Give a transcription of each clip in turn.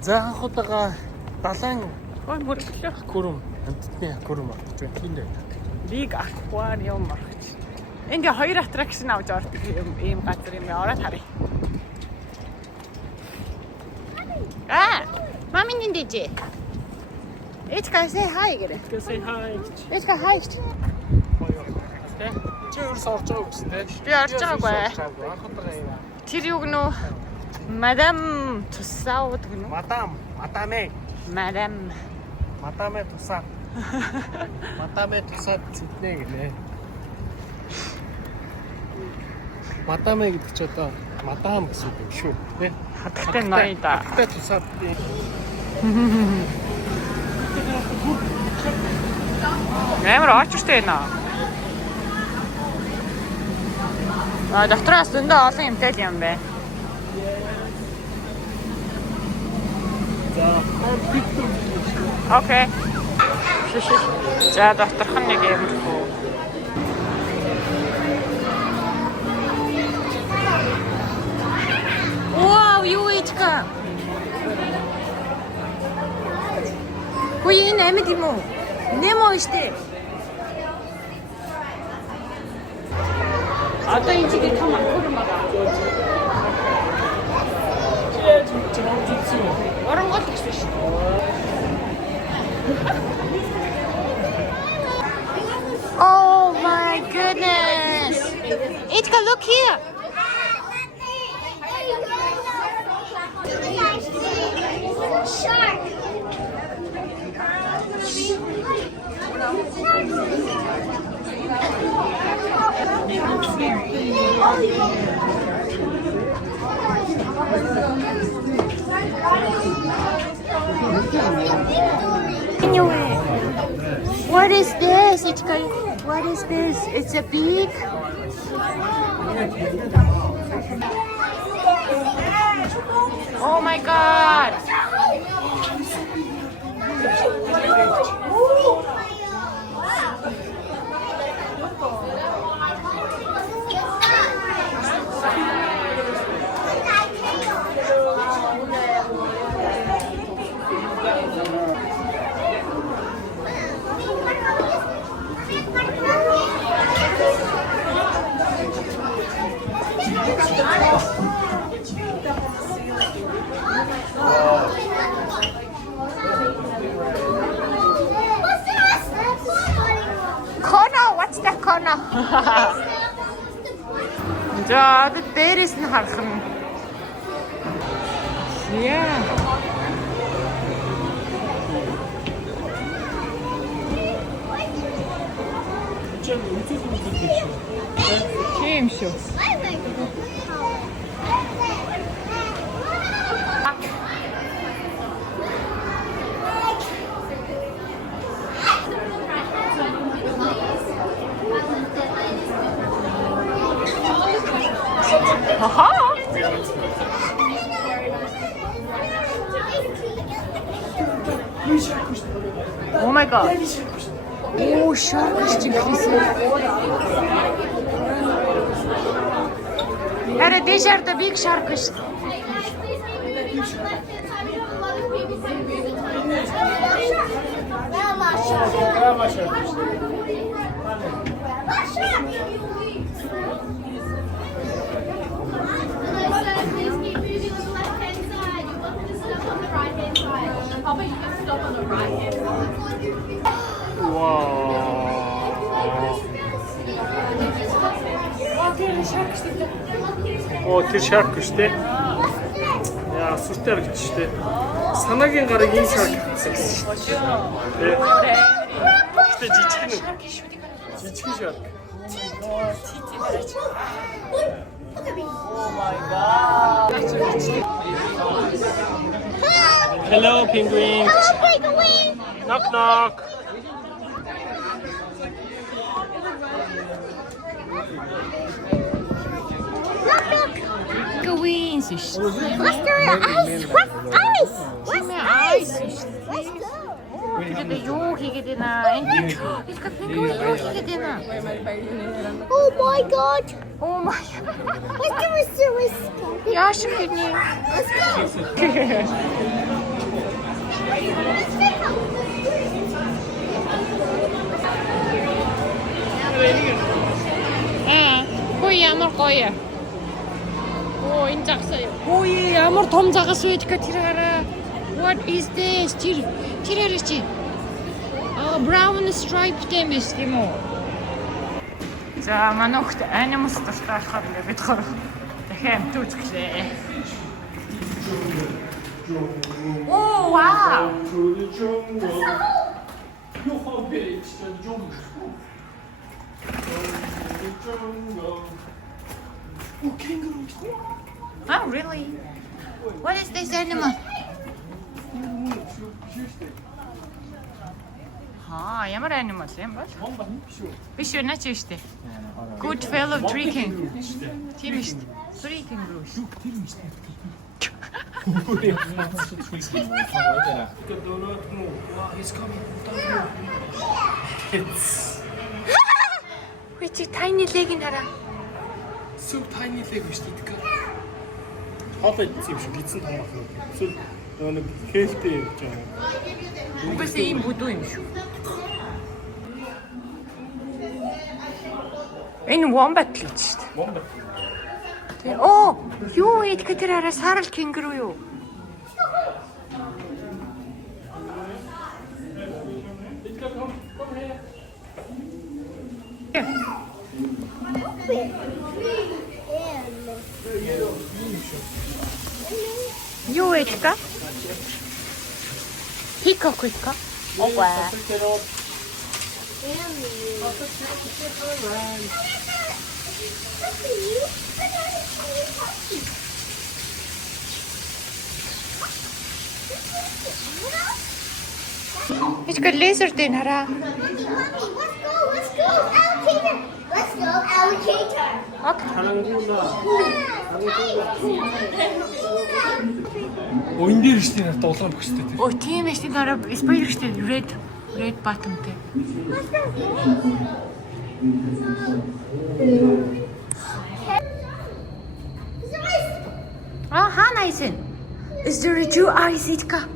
За анхудаага далайн ой мөрөглөө. аквариум амтны аквариум авч байна. Тэнд байна. Big aquarium маргач. Ингээ хоёр attraction авч ордог ийм газар юм яа. Ороод харъя. Мами ниндэж. Эцгээ say hi гэрэ. Say hi. Эцгээ hi. Чи юу сорж байгаа юм бэ? Би орж байгаагүй. Анхудаага юм. Тэр юу гэнэ? Мадам тусаад гэнэ? Мадаме тусаад. Мадаме тусаад зүтнэ гинэ. Мадаме гэдэг чи одоо мадам гэсэн үг юм шүү. Тэ? Хатгатай ноён да. Хатгатай тусаад. Амар очтой байна. Дотроос зөндөө олон юмтай юм бэ. Окей. За доторх нь нэг юм хөө. Вау, юу ичка. Хөөе энэ амьд юм уу? Немо штэ. Одоо энэ чигээр том аквариум байгаа. Оронгол гэж биш. Oh my goodness! Ichka, look here! Shark! Anyway, what is this? What is this? It's a beak. Oh my God! Kono, what's the kono? За, дээрээс нь харах нь. Yeah. Тийм шүү. Oh my God. Oh, shark is increasing. Hey, these are the big sharks. Оо тэр шарк шүү дээ. Яа, сүртэй гэж шүү дээ. Санаагийн гарыг энэ шарк гэсэн шүү дээ. Тэ жижиг нь. Жижиг шарк. Oh my God. Hello penguin. Hello, penguin! Knock knock. Penguins. What's their eyes? What's eyes? What's eyes? Let's go! 근데 요 희게되나? 이거 penguin 요 희게되나? Oh my God! Oh my God. Let's do a 야식이니. Let's go! Хөөе ямар гоё. Оо энэ загсаа. Хөөе ямар том загас вэ гэж тэр хараа. What is this? Тэр хараа чи. Brown striped юм биш тийм үү? За манайхт animals тасгаалахаар ингээд бид хор дахиад түүцгэлээ. Оо вау. Oh really? What is this animal? Ямар animal юм бол? Биш үү наач штэ. Good fellow drinking. Тийм штэ. Drinking rules. Which tiny leg in хараа. So tiny leg биш тийм. Хоолой юм шиг гидсэн том ах. Эсвэл нэг хэлтэй юм жаа. Угсаа ийм бүдүү юм шүү. Энэ wombat л гэж шүү дээ. Wombat. Оо, юу ийд гэтэр хараа сарал кенгуру юу? Юу ийд та? Peacock ийд та? Опа. It's got laser din harаа. Let's go, alligator. Okay. Өн дээр штий нарт улаан бөхстэй тийм. Оо тийм ээ штий дараа spider штий red bottomтэй. Oh, how nice. Is there a two eyes, Itka?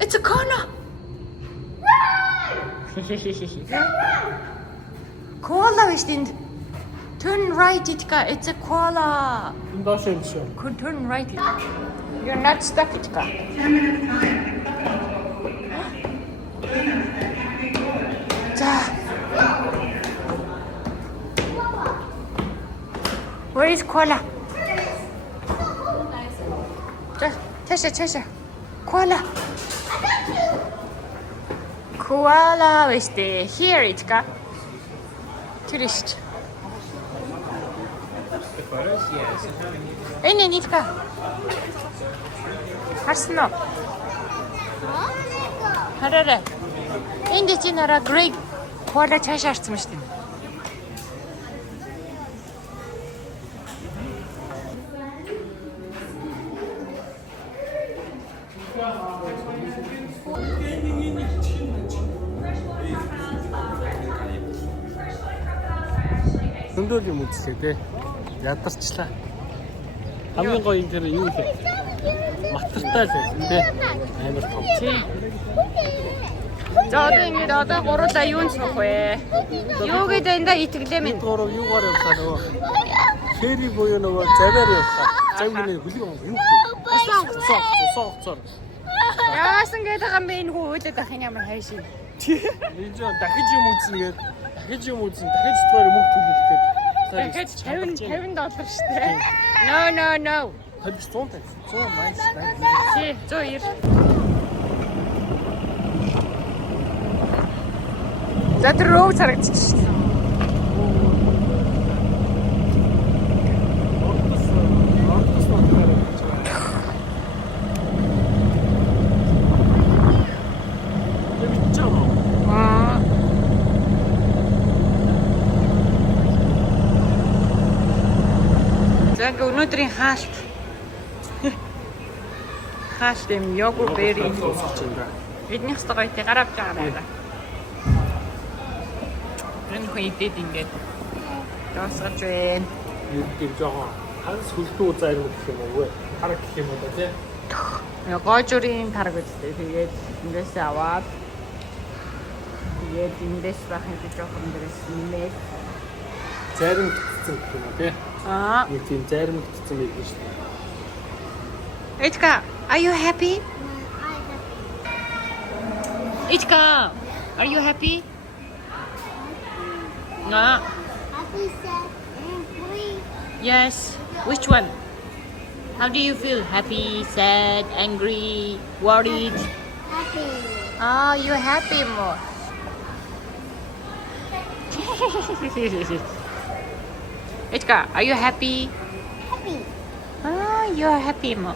It's a koala. Koala is in. Turn right, Itka. It's a koala. Энэ доош юм шүү. Could turn right, Itka. You're not stuck, Itka. Where is koala? Tasha. Koala. Koala is here, Itka. Tourist. Энэ Itka. Харсан уу? Хараарай. Энд чинь нара грей коала цааш харсан шүү дээ. Зөндөл юм үзлээ те. Ядарчлаа. Хамгийн гоё юм тэр юу вэ? Матартай л те. Амар том. За одоо гурлаа юунд суух вэ? Юу гэдэг энэ итгэлээ минь. Гурав юугаар явахаа нөгөө. Фэри буюу нөгөө заваар явахаа. Завгийн хөлөг юм. Юу вэ? Усаа. Яасан гэдэг юм бэ энэ хүү үйлээд ах юм ямар хайшин. Энд дахиж юм үзнэ гээд дахиж зүгээр мөнгө төлөх гээд. Дахиж $50 шүү дээ. No. 100 nice. Тий, 190. За тэр руу царагдчих шүү дээ. Яг өнөөдрийн хаалт юм йогурт бери. Бидний хэвээр гоё гарав байгаа. Энэ хүн идэт ингээд яасгаж байна. Юу гэж жоохон ханс хөлтөө зайр гэх юм уу вэ? Хараг гэх юм уу тий. Гожрын тараг үстэй. Тэгээд эндээс аваад тэгээд эндээс бахын жоохон дээрээс нэмээд Зарим гитсэн гэх юм уу тий? Нэг тийм зарим гитсэн байдаг шүү дээ. Ичка, are you happy? Ичка, are you happy? Happy, sad, angry. Yes. Which one? How do you feel? Happy, sad, angry, worried? Happy. Oh, you're happy more. Ичка, are you happy? Happy. Oh, you're happy more.